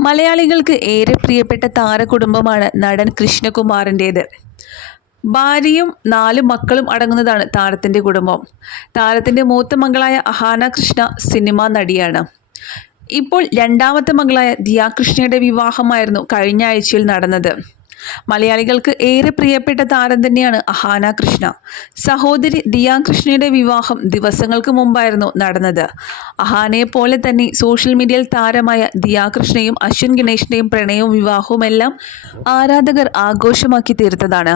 മലയാളികൾക്ക് ഏറെ പ്രിയപ്പെട്ട താരകുടുംബമാണ് നടൻ കൃഷ്ണകുമാറിന്റേത്. ഭാര്യയും നാല് മക്കളും അടങ്ങുന്നതാണ് താരത്തിന്റെ കുടുംബം. താരത്തിന്റെ മൂത്ത മകളായ അഹാന കൃഷ്ണ സിനിമാ നടിയാണ്. ഇപ്പോൾ രണ്ടാമത്തെ മകളായ ദിയാകൃഷ്ണയുടെ വിവാഹമായിരുന്നു കഴിഞ്ഞ ആഴ്ചയിൽ നടന്നത്. മലയാളികൾക്ക് ഏറെ പ്രിയപ്പെട്ട താരം തന്നെയാണ് അഹാന കൃഷ്ണ. സഹോദരി ദിയാ കൃഷ്ണയുടെ വിവാഹം ദിവസങ്ങൾക്ക് മുമ്പായിരുന്നു നടന്നത്. അഹാനയെ പോലെ തന്നെ സോഷ്യൽ മീഡിയയിൽ താരമായ ദിയാ കൃഷ്ണയും അശ്വിൻ ഗണേഷിന്റെയും പ്രണയവും വിവാഹവും എല്ലാം ആരാധകർ ആഘോഷമാക്കി തീർത്തതാണ്.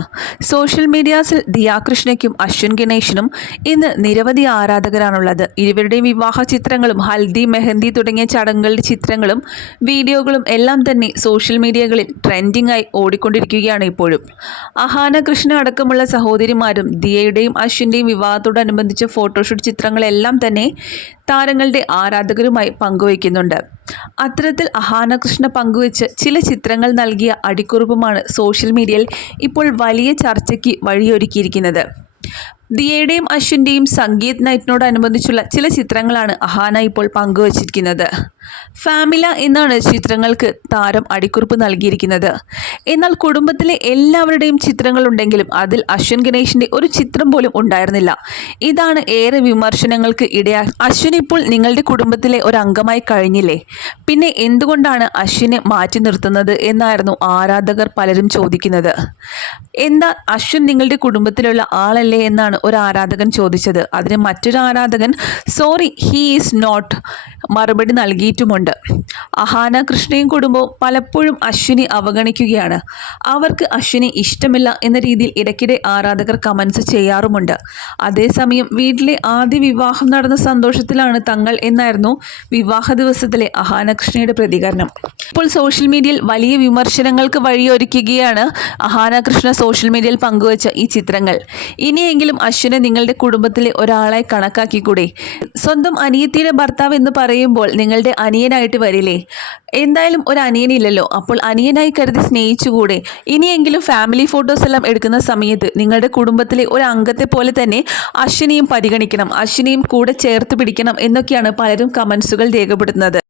സോഷ്യൽ മീഡിയാസിൽ ദിയാ കൃഷ്ണയ്ക്കും അശ്വിൻ ഗണേഷിനും ഇന്ന് നിരവധി ആരാധകരാണുള്ളത്. ഇരുവരുടെയും വിവാഹ ചിത്രങ്ങളും ഹൽദി മെഹന്തി തുടങ്ങിയ ചടങ്ങുകളുടെ ചിത്രങ്ങളും വീഡിയോകളും എല്ലാം തന്നെ സോഷ്യൽ മീഡിയകളിൽ ട്രെൻഡിംഗ് ആയി ഓടിക്കൊണ്ടിരിക്കുകയാണ് ഇപ്പോഴും. അഹാന കൃഷ്ണ അടക്കമുള്ള സഹോദരിമാരും ദിയയുടെയും അശ്വിന്റെയും വിവാഹത്തോടനുബന്ധിച്ച ഫോട്ടോഷൂട്ട് ചിത്രങ്ങളെല്ലാം തന്നെ താരങ്ങളുടെ ആരാധകരുമായി പങ്കുവയ്ക്കുന്നുണ്ട്. അത്തരത്തിൽ അഹാന കൃഷ്ണ പങ്കുവച്ച് ചില ചിത്രങ്ങൾ നൽകിയ അടിക്കുറിപ്പുമാണ് സോഷ്യൽ മീഡിയയിൽ ഇപ്പോൾ വലിയ ചർച്ചയ്ക്ക് വഴിയൊരുക്കിയിരിക്കുന്നത്. ദിയയുടെയും അശ്വിന്റെയും സംഗീത് നൈറ്റിനോടനുബന്ധിച്ചുള്ള ചില ചിത്രങ്ങളാണ് അഹാന ഇപ്പോൾ പങ്കുവച്ചിരിക്കുന്നത്. ഫാമില എന്നാണ് ചിത്രങ്ങൾക്ക് താരം അടിക്കുറിപ്പ് നൽകിയിരിക്കുന്നത്. എന്നാൽ കുടുംബത്തിലെ എല്ലാവരുടെയും ചിത്രങ്ങളുണ്ടെങ്കിലും അതിൽ അശ്വിൻ ഗണേഷിന്റെ ഒരു ചിത്രം പോലും ഉണ്ടായിരുന്നില്ല. ഇതാണ് ഏറെ വിമർശനങ്ങൾക്ക് ഇടയാ അശ്വിൻ ഇപ്പോൾ നിങ്ങളുടെ കുടുംബത്തിലെ ഒരു അംഗമായി കഴിഞ്ഞില്ലേ? പിന്നെ എന്തുകൊണ്ടാണ് അശ്വിനെ മാറ്റി നിർത്തുന്നത് എന്നായിരുന്നു ആരാധകർ പലരും ചോദിക്കുന്നത്. എന്താ അശ്വിൻ നിങ്ങളുടെ കുടുംബത്തിലുള്ള ആളല്ലേ എന്നാണ് ഒരു ആരാധകൻ ചോദിച്ചത്. അതിന് മറ്റൊരു ആരാധകൻ സോറി ഹീ ഈസ് നോട്ട് മറുപടി നൽകിയിട്ടുമുണ്ട്. അഹാന കൃഷ്ണയും കുടുംബവും പലപ്പോഴും അശ്വിനി അവഗണിക്കുകയാണ്. അവർക്ക് അശ്വിനി ഇഷ്ടമില്ല എന്ന രീതിയിൽ ഇടയ്ക്കിടെ ആരാധകർ കമൻസ് ചെയ്യാറുമുണ്ട്. അതേസമയം വീട്ടിലെ ആദ്യ വിവാഹം നടന്ന സന്തോഷത്തിലാണ് തങ്ങൾ എന്നായിരുന്നു വിവാഹ ദിവസത്തിലെ അഹാന കൃഷ്ണയുടെ പ്രതികരണം. ഇപ്പോൾ സോഷ്യൽ മീഡിയയിൽ വലിയ വിമർശനങ്ങൾക്ക് വഴിയൊരുക്കുകയാണ് അഹാന കൃഷ്ണ സോഷ്യൽ മീഡിയയിൽ പങ്കുവച്ച ഈ ചിത്രങ്ങൾ. ഇനിയെങ്കിലും അശ്വിനെ നിങ്ങളുടെ കുടുംബത്തിലെ ഒരാളെ കണക്കാക്കിക്കൂടെ? സ്വന്തം അനിയത്തിയുടെ ഭർത്താവ് എന്ന് പറയുമ്പോൾ നിങ്ങളുടെ അനിയനായിട്ട് വരില്ലേ? എന്തായാലും ഒരു അനിയനില്ലല്ലോ. അപ്പോൾ അനിയനായി കരുതി സ്നേഹിച്ചുകൂടെ? ഇനിയെങ്കിലും ഫാമിലി ഫോട്ടോസ് എല്ലാം എടുക്കുന്ന സമയത്ത് നിങ്ങളുടെ കുടുംബത്തിലെ ഒരു അംഗത്തെ പോലെ തന്നെ അശ്വിനെയും പരിഗണിക്കണം. അശ്വിനെയും കൂടെ ചേർത്ത് പിടിക്കണം എന്നൊക്കെയാണ് പലരും കമൻസുകൾ രേഖപ്പെടുത്തുന്നത്.